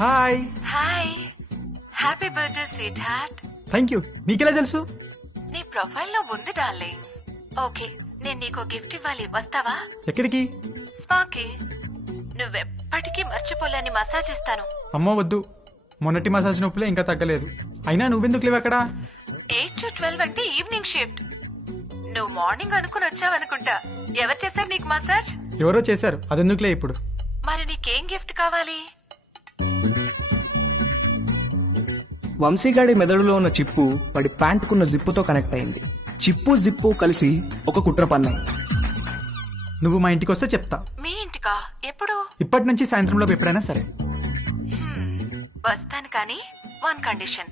Hi. Hi, happy birthday sweet heart. Thank you. నీకెలా తెలుసు? నీ ప్రొఫైల్ లో ఉంది డార్లింగ్. ఓకే, నేను నీకు గిఫ్ట్ ఇవ్వాలి, వస్తావా? ఎక్కడికి? స్పాకి. నువ్వెప్పటికీ మర్చిపోలేని మసాజ్ ఇస్తాను. అమ్మో వద్దు, మొన్నటి మసాజ్ నొప్పులే ఇంకా తగ్గలేదు. అయినా నువ్వెందుకు లేవు అక్కడ? 8 to 12 అంటే ఈవినింగ్ షిఫ్ట్. నువ్వు మార్నింగ్ అనుకుని వచ్చావనుకుంటా. ఎవరు చేశారు నీకు మసాజ్? ఎవరో చేశారు, అదెందుకులే ఇప్పుడు. మరి నీకేం గిఫ్ట్ కావాలి? వంశీగాడి మెదడులో ఉన్న చిప్పు వాడి ప్యాంటుకున్న జిప్పుతో కనెక్ట్ అయింది. చిప్పు జిప్పు కలిసి ఒక కుట్ర పన్నాయి. నువ్వు మా ఇంటికి వస్తే చెప్తా. మీ ఇంటికా? ఎప్పుడు? ఇప్పటి నుంచి సాయంత్రంలో ఎప్పుడైనా సరే. వస్తాను, కానీ వన్ కండిషన్.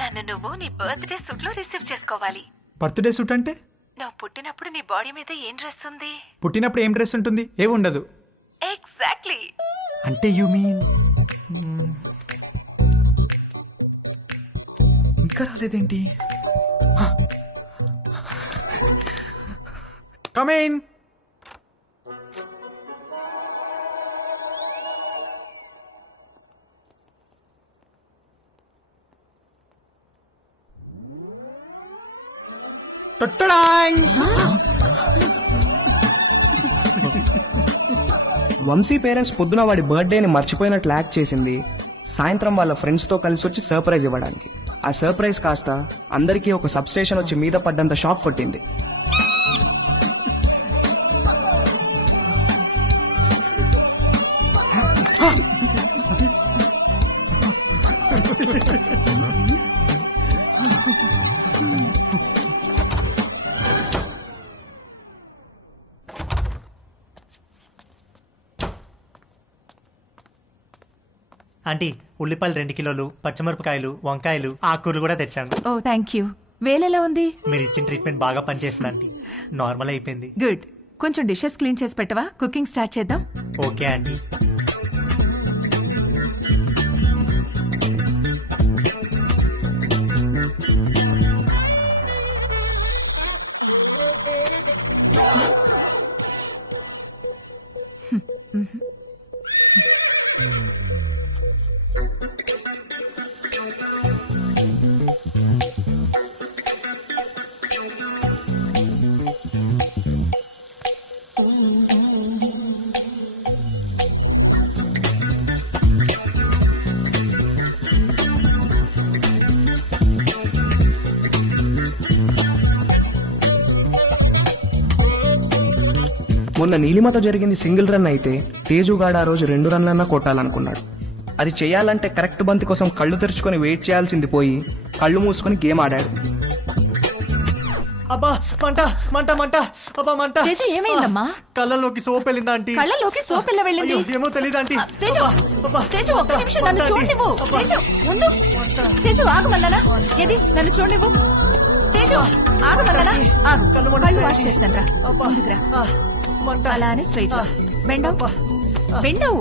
నన్ను నువ్వు నీ బర్త్డే సూట్ లో రిసీవ్ చేసుకోవాలి. బర్త్డే సూట్ అంటే? నువ్వు పుట్టినప్పుడు నీ బాడీ మీద ఏం డ్రెస్ ఉంది? పుట్టినప్పుడు ఏం డ్రెస్ ఉంటుంది? ఏమి ఉండదు. ఎగ్జాక్ట్లీ. అంటే యు మీన్ ఇంకా రాలేదేంటి? Come in. వంశీ పేరెంట్స్ పొద్దున వాడి బర్త్డేని మర్చిపోయినట్లు యాక్ట్ చేసింది సాయంత్రం వాళ్ళ ఫ్రెండ్స్తో కలిసి వచ్చి సర్ప్రైజ్ ఇవ్వడానికి. ఆ సర్ప్రైజ్ కాస్త అందరికీ ఒక సబ్స్టేషన్ వచ్చి మీద పడ్డంత షాక్ కొట్టింది. ఆంటీ, ఉల్లిపాయలు 2 కిలోలు, పచ్చిమిరపకాయలు, వంకాయలు, ఆకుకూరలు కూడా తెచ్చాను. ఓ థ్యాంక్ యూ. వేలెలా ఉంది? మీరు ఇచ్చిన ట్రీట్మెంట్ బాగా పనిచేస్తుంది ఆంటీ. నార్మల్ అయిపోయింది. గుడ్. కొంచెం డిషెస్ క్లీన్ చేసి పెట్టవా? కుకింగ్ స్టార్ట్ చేద్దాం. Okay aunty. మొన్న నీలిమతో జరిగింది సింగిల్ రన్ అయితే తేజుగాడు ఆ రోజు 2 రన్లన్నా కొట్టాలనుకున్నాడు. అది చేయాలంటే కరెక్ట్ బంతి కోసం కళ్ళు తెరుచుకొని వెయిట్ చేయాల్సింది పోయి కళ్ళు మూసుకొని గేమ్ ఆడాడు. అబ్బా, మంట మంట మంట, అబ్బా మంట. తేజు, ఏమైందమ్మా? కళ్ళలోకి సోప్ వెళ్ళిందా ఆంటీ? కళ్ళలోకి సోప్ ఎలా వెళ్ళింది? అయ్యో, ఏమో తెలీదు ఆంటీ. తేజు, అబ్బా, తేజు ఒక్క మంట, నిమిషం మంట నన్ను ఆంటీ. చూడనివ్వు. అబ్బా. తేజు ఉండు. తేజు ఆగమన్నానా? ఏది నన్ను చూడనివ్వు. తేజు ఆగమన్నానా? ఆగు. కళ్ళు మంట. కళ్ళు వాష్ చేస్తాను రా. అబ్బా. ముందుకు రా. ఆ, మంట. అలానే స్ట్రైట్ బెండవు. అబ్బా. బెండవు,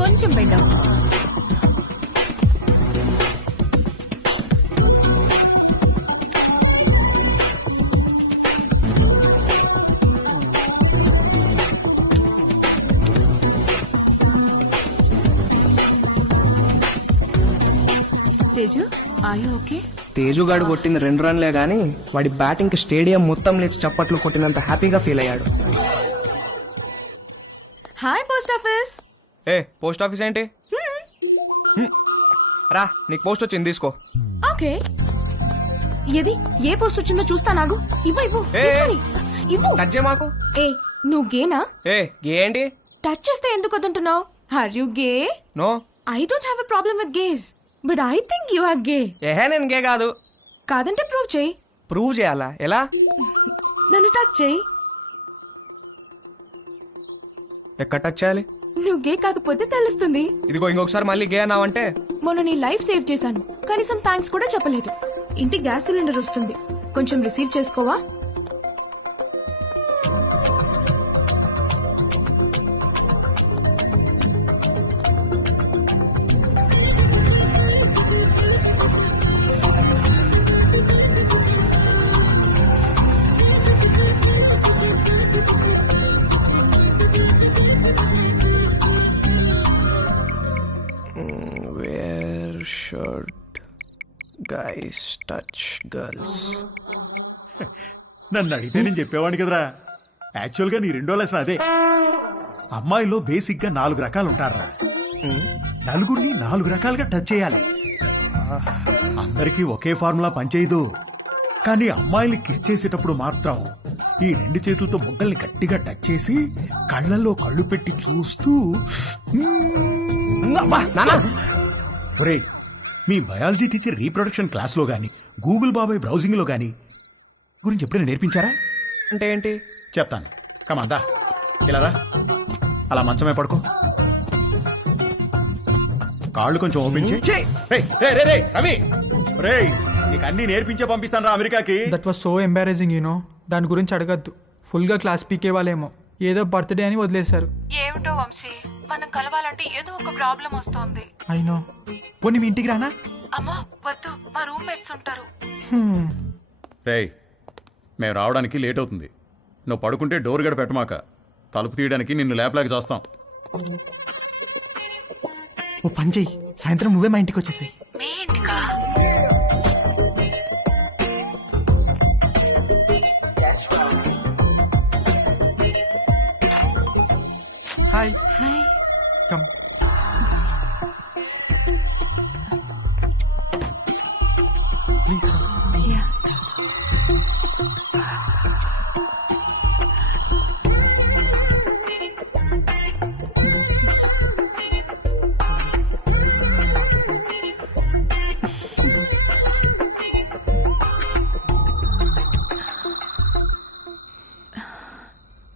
కొంచెం బెండవు. Teju, are you okay? తేజుగాడు కొట్టింది 2 రన్లే గానీ వాడి బ్యాటింగ్ కి స్టేడియం మొత్తం లేచి చప్పట్లు కొట్టినంత హ్యాపీగా ఫీల్ అయ్యాడు. Hi post office. ఏ పోస్ట్ ఆఫీస్ ఏంటి? రా, నీకు పోస్ట్ వచ్చింది, తీసుకో. ఓకే. ఏది ఏ పోస్ట్ వచ్చిందో చూస్తా. నాగు ఇవ్వు ఇవ్వు ఏ, తీసుకొని ఇవ్వు. టచ్ చేయ మాకు. ఏ నువ్వు గేనా? ఏ గే ఏంటి? టచ్ చేస్తే ఎందుకు వద్దంటున్నావు? Are you gay? No. I don't have a problem with gays, but I think you are gay. ఏహే, నేను గే కాదు. కాదంటే ప్రూవ్ చేయి. ప్రూవ్ చేయాలా? ఎలా? నన్ను టచ్ చేయి. ఎక్కడ టచ్ చేయాలి? నువ్వు గే కాకపోతే తెలుస్తుంది. ఇదిగో ఇంకొకసారి మళ్ళీ గే అన్నావంటే. మొన్న నీ లైఫ్ సేవ్ చేశాను, కనీసం థ్యాంక్స్ కూడా చెప్పలేదు. ఇంటికి గ్యాస్ సిలిండర్ వస్తుంది, కొంచెం రిసీవ్ చేసుకోవా? Shirt guys touch girls. నన్ను అడిగితే నేను చెప్పేవాడిని కదరా. యాక్చువల్గా నీ రెండో లెసన్ అదే. అమ్మాయిలో బేసిక్గా 4 రకాలు ఉంటారా. నలుగురిని 4 రకాలుగా టచ్ చేయాలి. అందరికీ ఒకే ఫార్ములా పనిచేయదు. కానీ అమ్మాయిల్ని కిస్ చేసేటప్పుడు మాత్రం ఈ 2 చేతులతో బొగ్గల్ని గట్టిగా టచ్ చేసి కళ్ళల్లో కళ్ళు పెట్టి చూస్తూ ఒరేయ్, మీ బయాలజీ టీచర్ రీప్రొడక్షన్ క్లాస్లో గాని గూగుల్ బాబాయ్ బ్రౌజింగ్లో గాని గురించి ఎప్పుడైనా నేర్పించారా? అంటే ఏంటి? చెప్తాను. కమాందా ఇలా రా. అలా మంచమే పడుకో. కాళ్ళు కొంచెం ఓపెన్ చేయి. రేయ్, రేయ్, రేయ్, రేయ్, రవి, రేయ్, నీకు అన్ని నేర్పించే పంపిస్తాను రా అమెరికాకి. That was so embarrassing you know. దాని గురించి అడగద్దు. ఫుల్గా క్లాస్ పీకే వాళ్ళేమో ఏదో బర్త్డే అని వదిలేశారు. ఏమిటో వంశీ, మనం కలవాలంటే ఏదో ఒక ప్రాబ్లం వస్తోంది. అయినో. పోనీ మీ ఇంటికి రానా? అమ్మా వద్దు, మా రూమ్మేట్స్ ఉంటారు. రేయ్, మేము రావడానికి లేట్ అవుతుంది. నువ్వు పడుకుంటే డోర్ గడ పెట్టమాక. తలుపు తీయడానికి నిన్ను లేపలేక చేస్తాం. ఓ పని చెయ్యి, సాయంత్రం నువ్వే మా ఇంటికి వచ్చేసాయి. మీ ఇంటికా? Hi hi. Come. Please yeah.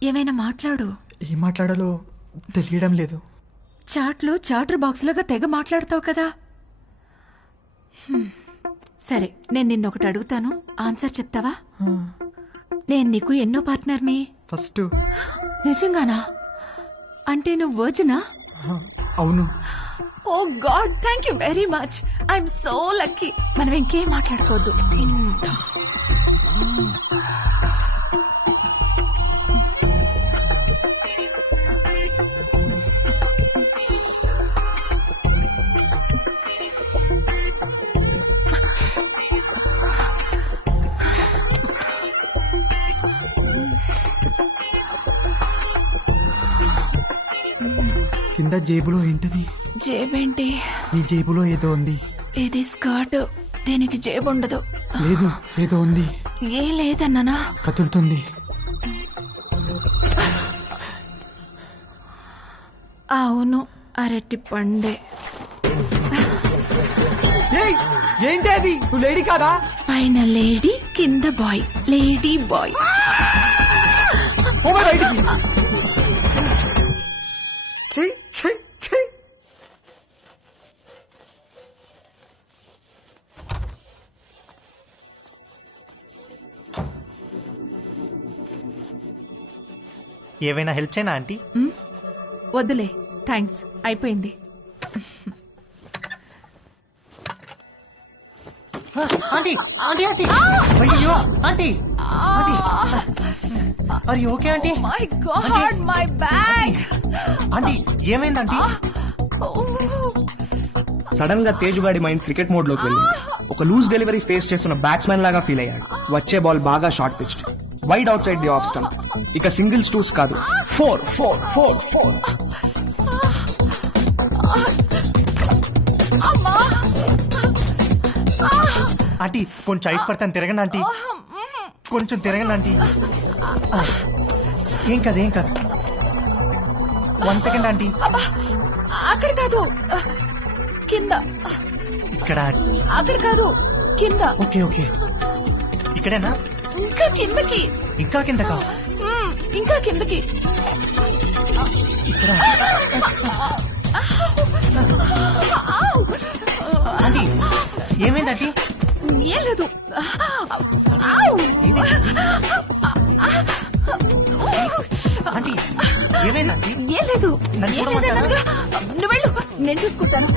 ఏమైనా మాట్లాడు. ఏం మాట్లాడాలో తెలియడం లేదు. చాట్లో చాటర్ బాక్స్ లాగా తెగ మాట్లాడతావు కదా. సరే, నేను నిన్నొకటి అడుగుతాను, ఆన్సర్ చెప్తావా? నేను నీకు ఎన్నో పార్ట్నర్ని? ఫస్ట్. నిజంగానా? అంటే నువ్వు వర్జినా? అవును. Oh god, thank you very much. I'm so lucky. మనం ఇంకేం మాట్లాడుకోవద్దు. కింద జేబులో ఏంటిది? జేబేంటి? నీ జేబులో ఏదో ఉంది. ఇది స్కర్ట్, దీనికి జేబు ఉండదు. లేదు, ఏదో ఉంది. ఏం లేదన్నానా? కదులుతుంది. అవును, అరటి పండే. ఏంటి అది? నువ్వు లేడీ కాదా? పైన లేడీ, కింద బాయ్. Lady bye. పోవే బయటికి. చెయ్ చెయ్ చెయ్. ఏవైనా హెల్ప్ చేయనా ఆంటీ? వద్దులే, థ్యాంక్స్, అయిపోయింది. ఆంటీ, ఆంటీ, ఆంటీ, అయ్యో ఆంటీ, ఆంటీ, అరే okay aunty? My God, my bag. Aunty ఏమైంది ఆంటీ? సడన్ గా తేజుగాడి మైండ్ క్రికెట్ మోడ్ లోకి వెళ్ళింది. ఒక లూజ్ డెలివరీ ఫేస్ చేస్తున్న బ్యాట్స్మెన్ లాగా ఫీల్ అయ్యాడు. వచ్చే బాల్ బాగా short pitched, wide out side the off stump. ఇక సింగిల్స్ టూస్ కాదు, 4 4 4 4. ఆంటీ కొంచెం ఐస్ పడతాను, తిరగండి ఆంటీ, కొంచెం తిరగండి ఆంటీ. ఏం కాదు, ఏం కాదు. 1 సెకండ్ ఆంటీ. అక్కడ కాదు, కింద. ఇక్కడ. అక్కడ కాదు, కింద. ఓకే ఓకే, ఇక్కడేనా? ఇంకా కిందకి. ఇంకా కిందకా? ఇంకా కిందకి. ఇక్కడ. ఆంటీ ఏమైంది ఆంటీ? ఏం లేదు. ఆంటీ ఏమైంది ఆంటీ? ఏం లేదు. నన్ను చూడమంటారా? నువ్వు వెళ్ళు, నేను చూసుకుంటాను.